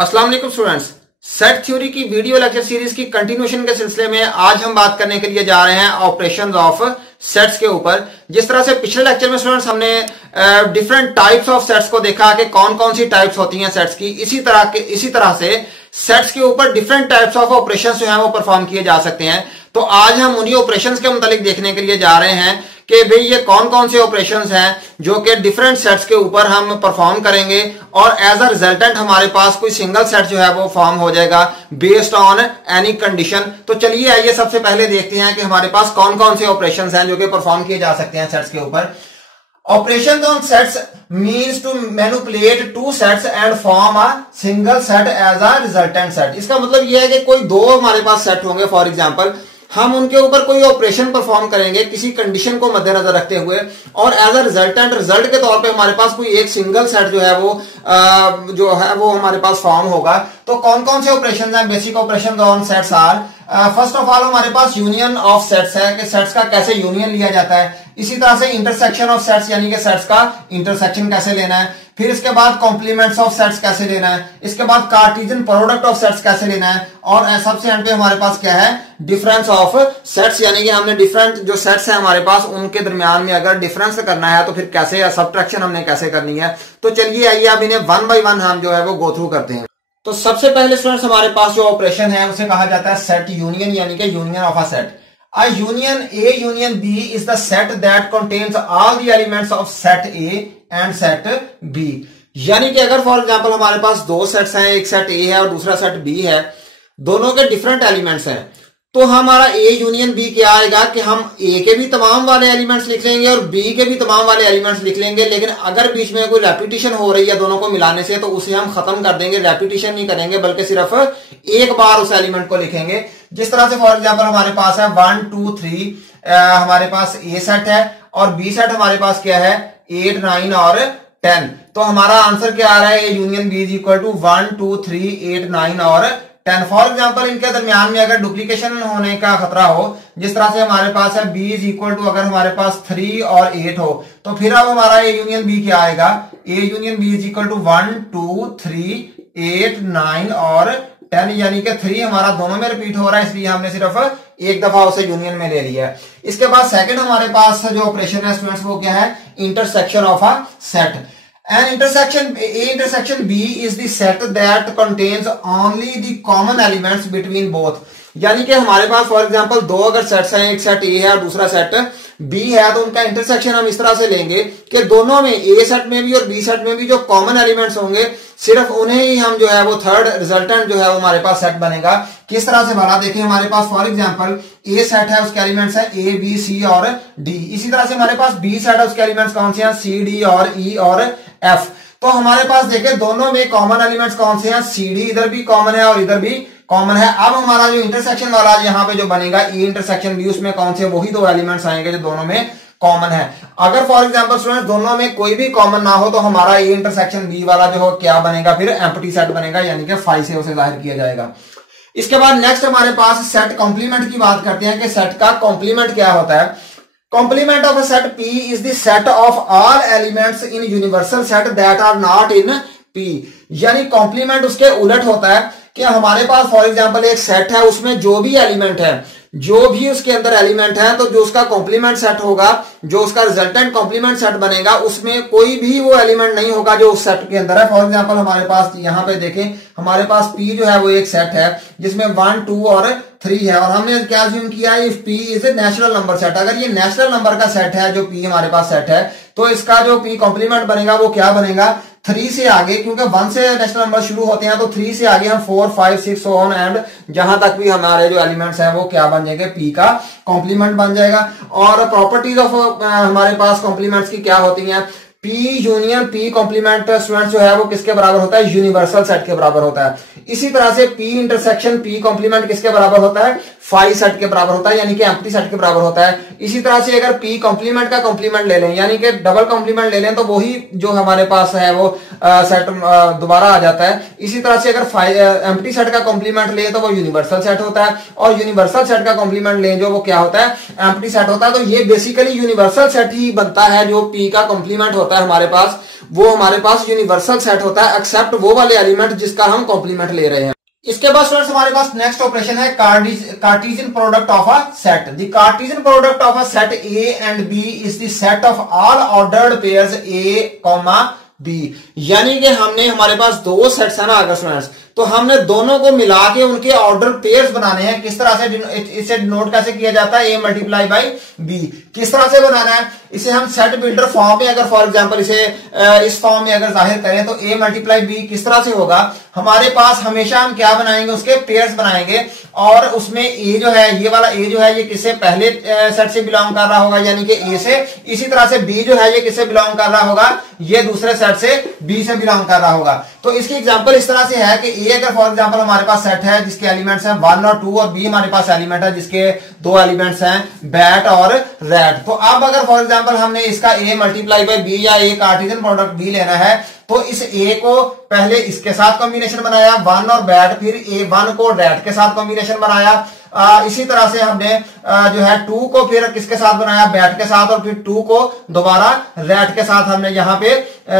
अस्सलाम वालेकुम students, set theory की वीडियो लेक्चर सीरीज की कंटिन्यूएशन के सिलसिले में आज हम बात करने के लिए जा रहे हैं ऑपरेशंस ऑफ सेट्स के ऊपर। जिस तरह से पिछले लेक्चर में स्टूडेंट्स हमने डिफरेंट टाइप्स ऑफ सेट्स को देखा कि कौन कौन सी टाइप्स होती हैं सेट्स की, इसी तरह से सेट्स के ऊपर डिफरेंट टाइप्स ऑफ ऑपरेशंस जो हैं वो परफॉर्म किए जा सकते हैं। तो आज हम उन्हीं ऑपरेशंस के मुतालिक देखने के लिए जा रहे हैं कि भाई ये कौन कौन से ऑपरेशंस हैं जो कि डिफरेंट सेट्स के ऊपर हम परफॉर्म करेंगे और एज अ रिजल्टेंट हमारे पास कोई सिंगल सेट जो है वो फॉर्म हो जाएगा बेस्ड ऑन एनी कंडीशन। तो चलिए आइए सबसे पहले देखते हैं कि हमारे पास कौन कौन से ऑपरेशंस हैं जो कि परफॉर्म किए जा सकते हैं सेट्स के ऊपर। Operations on sets means to manipulate two sets and form a single set as a resultant set। इसका मतलब यह है कि कोई दो हमारे पास सेट होंगे, फॉर एग्जांपल हम उनके ऊपर कोई ऑपरेशन परफॉर्म करेंगे किसी कंडीशन को मद्देनजर रखते हुए और एज अ रिजल्टेंट रिजल्ट के तौर पे हमारे पास कोई एक सिंगल सेट जो है वो हमारे पास फॉर्म होगा। तो कौन कौन से ऑपरेशन हैं? Basic operation on sets are, first of all हमारे पास यूनियन ऑफ सेट्स है कि सेट्स का कैसे यूनियन लिया जाता है। इसी तरह से इंटरसेक्शन ऑफ सेट्स यानी कि सेट्स का इंटरसेक्शन कैसे लेना है। फिर इसके बाद कॉम्प्लीमेंट्स ऑफ सेट्स कैसे लेना है। इसके बाद कार्टेशियन प्रोडक्ट ऑफ सेट्स कैसे लेना है। और सबसे एंड पे हमारे पास क्या है? डिफरेंस ऑफ सेट्स, यानी कि हमने डिफरेंट जो सेट्स हैं हमारे पास उनके दरमियान में अगर डिफरेंस करना है तो फिर कैसे, सब्ट्रैक्शन हमने कैसे करनी है। तो चलिए आइए अब इन्हें वन बाय वन हम जो है वो गो थ्रू करते हैं। तो सबसे पहले स्टूडेंट्स हमारे पास जो ऑपरेशन है उसे कहा जाता है सेट यूनियन, यानी कि union of a set. A union B is the set that contains all the elements of set A and set B। यानी कि अगर फॉर एग्जांपल हमारे पास दो सेट्स हैं, एक सेट A है और दूसरा सेट B है, दोनों के डिफरेंट एलिमेंट्स हैं, तो हमारा A यूनियन B क्या आएगा कि हम A के भी तमाम वाले एलिमेंट्स लिख लेंगे और B के भी तमाम वाले एलिमेंट्स लिख लेंगे, लेकिन अगर बीच में कोई रेपिटेशन हो रही है दोनों को मिलाने से तो उसे हम खत्म कर देंगे, रेपिटेशन नहीं करेंगे बल्कि सिर्फ एक बार उस एलिमेंट को लिखेंगे। जिस तरह से फॉर एग्जांपल हमारे पास है 1 2 3, हमारे पास A सेट है और B सेट हमारे पास क्या है 8 9 और 10। तो हमारा आंसर क्या आ रहा है? A union B is equal to 1 2 3 8 9 और 10। फॉर एग्जांपल इनके दरमियान में अगर डुप्लीकेशन होने का खतरा हो, जिस तरह से हमारे पास है B इज इक्वल टू अगर हमारे पास 3 और 8 हो, तो फिर अब हमारा A यूनियन B क्या आएगा? A union B is equal to 1 2 3 8 9 और 10, यानी कि 3 हमारा दोनों में रिपीट हो रहा है, इसलिए हमने सिर्फ एक दफा उसे यूनियन में ले लिया है। इसके बाद सेकंड हमारे पास जो ऑपरेशन है स्टूडेंट्स वो क्या है? Intersection of a set. An intersection B is the set that contains only the common elements between both। यानी कि हमारे पास फॉर एग्जांपल दो अगर सेट्स हैं, एक सेट A है और दूसरा सेट B है, तो उनका इंटरसेक्शन हम इस तरह से लेंगे कि दोनों में A सेट में भी और B सेट में भी जो कॉमन एलिमेंट्स होंगे सिर्फ उन्हें ही हम जो है वो थर्ड रिजल्टेंट जो है वो हमारे पास सेट बनेगा। किस तरह से बना? देखिए हमारे पास फॉर एग्जांपल A सेट है, उसके एलिमेंट्स है A B C और D। इसी तरह से हमारे पास B सेट है, उसके एलिमेंट्स कौन से हैं? C D और E और F। तो हमारे पास देखिए दोनों में कॉमन एलिमेंट्स कौन से हैं? C D इधर भी कॉमन है और इधर भी कॉमन है। अब हमारा जो इंटरसेक्शन वाला यहाँ पे जो बनेगा E इंटरसेक्शन B, उसमें कौन से? वही दो एलिमेंट्स आएंगे जो दोनों में कॉमन है। अगर फॉर एग्जांपल स्टूडेंट दोनों में कोई भी कॉमन ना हो तो हमारा A इंटरसेक्शन B वाला जो हो क्या बनेगा? फिर एम्प्टी सेट बनेगा, यानी कि 5 से उसे जाहिर किया जाएगा। इसके बाद नेक्स्ट हमारे पास सेट कॉम्प्लीमेंट की बात करते हैं कि सेट का कॉम्प्लीमेंट क्या होता है। Complement of a set P is the set of all elements in universal set that are not in P। यानी कॉम्प्लीमेंट उसके उलट होता है कि हमारे पास फॉर एग्जांपल एक सेट है, उसमें जो भी एलिमेंट है, जो भी उसके अंदर एलिमेंट है, तो जो उसका कॉम्प्लीमेंट सेट होगा, जो उसका रिजल्टेंट कॉम्प्लीमेंट सेट बनेगा, उसमें कोई भी वो एलिमेंट नहीं होगा जो उस सेट के अंदर है। फॉर एग्जांपल हमारे पास यहाँ पे देखें, हमारे पास P जो है वो एक सेट है जिसमें 1 2 और 3 है और हमने क्या अज्यूम किया है? If P is a natural number set. अगर ये नेचुरल नंबर का सेट है जो P हमारे पास सेट है, तो इसका जो P कॉम्प्लीमेंट बनेगा वो क्या बनेगा? 3 से आगे, क्योंकि 1 से नेचुरल नंबर शुरू होते हैं, तो 3 से आगे हम 4 5 6 ऑन एंड जहां तक भी हमारे जो एलिमेंट्स हैं वो क्या बन जाएंगे? P का कॉम्प्लीमेंट बन जाएगा। और प्रॉपर्टीज ऑफ हमारे पास कॉम्प्लीमेंट्स की क्या होती हैं? P union P complement students जो है वो किसके बराबर होता है? यूनिवर्सल सेट के बराबर होता है। इसी तरह से P इंटरसेक्शन P कॉम्प्लीमेंट किसके बराबर होता है? 5 सेट के बराबर होता है, यानी कि एम्प्टी सेट के बराबर होता है। इसी तरह से अगर P कॉम्प्लीमेंट का कॉम्प्लीमेंट ले लें, यानी कि डबल कॉम्प्लीमेंट ले लें, तो वही जो हमारे पास है वो सेट दोबारा आ जाता है। इसी तरह से अगर एम्प्टी सेट का कॉम्प्लीमेंट ले तो वो यूनिवर्सल सेट होता है और यूनिवर्सल सेट का कॉम्प्लीमेंट ले जो वो क्या होता है? एम्प्टी सेट होता है। तो ये बेसिकली यूनिवर्सल सेट ही बनता है जो P का कॉम्प्लीमेंट होता है। होता है हमारे पास, वो हमारे पास यूनिवर्सल सेट होता है एक्सेप्ट वो वाले एलिमेंट जिसका हम कॉम्प्लीमेंट ले रहे हैं। इसके बाद स्टूडेंट्स हमारे पास नेक्स्ट ऑपरेशन है Cartesian product of a set. The Cartesian product of a set A and B is the set of all ordered pairs A, B. यानी कि हमने हमारे पास दो सेट्स है ना अगर स्टूडेंट्स, तो हमने दोनों को मिला के उनके ऑर्डर पेयर्स बनाने हैं। किस तरह से इसे डिनोट कैसे किया जाता है, ए मल्टीप्लाई बाई बी। किस तरह से बनाना है, इसे हम सेट बिल्डर फॉर्म में अगर फॉर एग्जांपल इसे इस फॉर्म में अगर जाहिर करें तो ए मल्टीप्लाई बी किस तरह से होगा, हमारे पास हमेशा हम क्या बनाएंगे, उसके पेयर्स बनाएंगे और उसमें ए जो है, ये वाला ए जो है ये किससे पहले सेट से बिलोंग कर रहा होगा यानी कि ए से। इसी तरह से बी जो है ये किससे बिलोंग कर रहा होगा, ये दूसरे सेट से बी से बिलोंग कर रहा होगा। तो इसकी एग्जांपल इस तरह से है कि ए अगर फॉर एग्जांपल हमारे पास सेट है जिसके एलिमेंट्स हैं 1 और 2 और बी हमारे पास एलिमेंट है जिसके दो एलिमेंट्स हैं बैट और रैट। तो अब अगर फॉर एग्जांपल हमने इसका ए मल्टीप्लाई बाई बी या ए कार्टेशियन प्रोडक्ट बी लेना है तो इस ए को पहले इसके साथ कॉम्बिनेशन बनाया 1 और बैट, फिर ए 1 को रैट के साथ कॉम्बिनेशन बनाया। इसी तरह से हमने जो है 2 को फिर किसके साथ बनाया, बैट के साथ, और फिर 2 को दोबारा रैट के साथ हमने यहाँ पे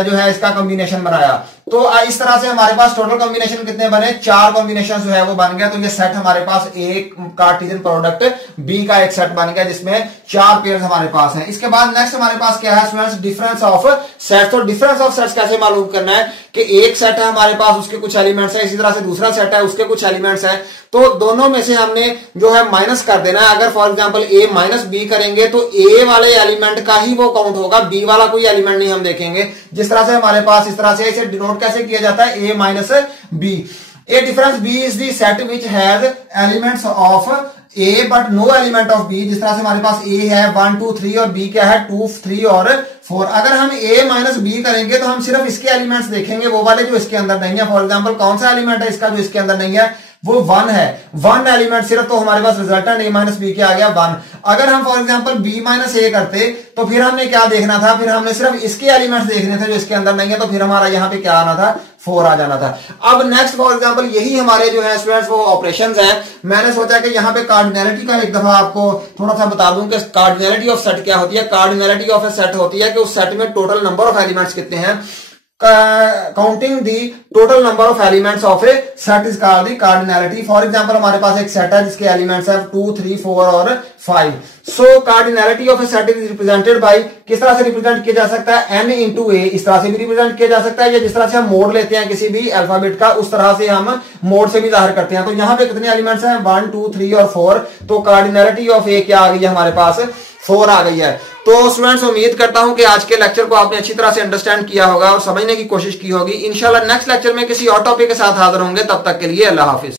जो है इसका कॉम्बिनेशन बनाया। तो इस तरह से हमारे पास टोटल कॉम्बिनेशन कितने बने, 4 कॉम्बिनेशन जो है वो बन गया। तो ये सेट हमारे पास एक कार्टेशियन प्रोडक्ट बी का एक सेट बन गया जिसमें 4 पेयर हमारे पास हैं। इसके बाद नेक्स्ट हमारे पास क्या है स्टूडेंट्स, डिफरेंस ऑफ सेट्स। तो डिफरेंस ऑफ सेट्स कैसे मालूम करना है कि एक सेट है हमारे पास उसके कुछ एलिमेंट्स है, इसी तरह से दूसरा सेट है उसके कुछ एलिमेंट्स है, तो दोनों में से हमने जो है माइनस कर देना है। अगर for example A minus B करेंगे तो ए वाले एलिमेंट का ही वो काउंट होगा, बी वाला कोई एलिमेंट नहीं हम देखेंगे। जिस तरह से हमारे पास इस तरह से इसे डिनोट कैसे किया जाता है, A minus B. A difference B is the set which has elements of A but no element of B. जिस तरह से हमारे पास ए है 1 2 3 और बी क्या है 2 3 और 4। अगर हम a माइनस बी करेंगे तो हम सिर्फ इसके एलिमेंट्स देखेंगे, वो वाले जो इसके अंदर नहीं है। फॉर एग्जांपल कौन सा एलिमेंट है इसका जो इसके अंदर नहीं है, वो 1 है, 1 एलिमेंट सिर्फ, तो हमारे पास रिजल्टेंट a माइनस बी के आ गया 1। अगर हम फॉर एग्जांपल b माइनस ए करते तो फिर हमने क्या देखना था, फिर हमने सिर्फ इसके एलिमेंट्स देखने थे जो इसके अंदर नहीं है, तो फिर हमारा यहाँ पे क्या आना था, 4 आ जाना था। अब नेक्स्ट फॉर एग्जांपल यही हमारे जो है स्टूडेंट्स वो ऑपरेशंस हैं। मैंने सोचा कि यहाँ पे कार्डिनैलिटी का एक दफा आपको थोड़ा सा बता दूं कि कार्डिनैलिटी ऑफ सेट क्या होती है। कार्डिनैलिटी ऑफ ए सेट होती है कि उस सेट में टोटल नंबर ऑफ एलिमेंट्स कितने हैं, counting the total number of elements of A set is called the cardinality. For example हमारे पास एक सेट है जिसके एलिमेंट्स है 2 3 4 और 5। So cardinality of A set is represented by, किस तरह से रिप्रेजेंट किया जा सकता है, n इंटू ए, इस तरह से भी रिप्रेजेंट किया जा सकता है, या जिस तरह से हम मोड लेते हैं किसी भी अल्फाबेट का उस तरह से हम मोड से भी जाहिर करते हैं। तो यहाँ पे कितने एलिमेंट्स हैं 1 2 3 और 4। तो कार्डिनैलिटी ऑफ ए क्या आ गई है हमारे पास, 4 आ गई है। तो स्टूडेंट्स उम्मीद करता हूं कि आज के लेक्चर को आपने अच्छी तरह से अंडरस्टैंड किया होगा और समझने की कोशिश की होगी। इंशाल्लाह नेक्स्ट लेक्चर में किसी और टॉपिक के साथ हाजिर होंगे, तब तक के लिए अल्लाह हाफिज।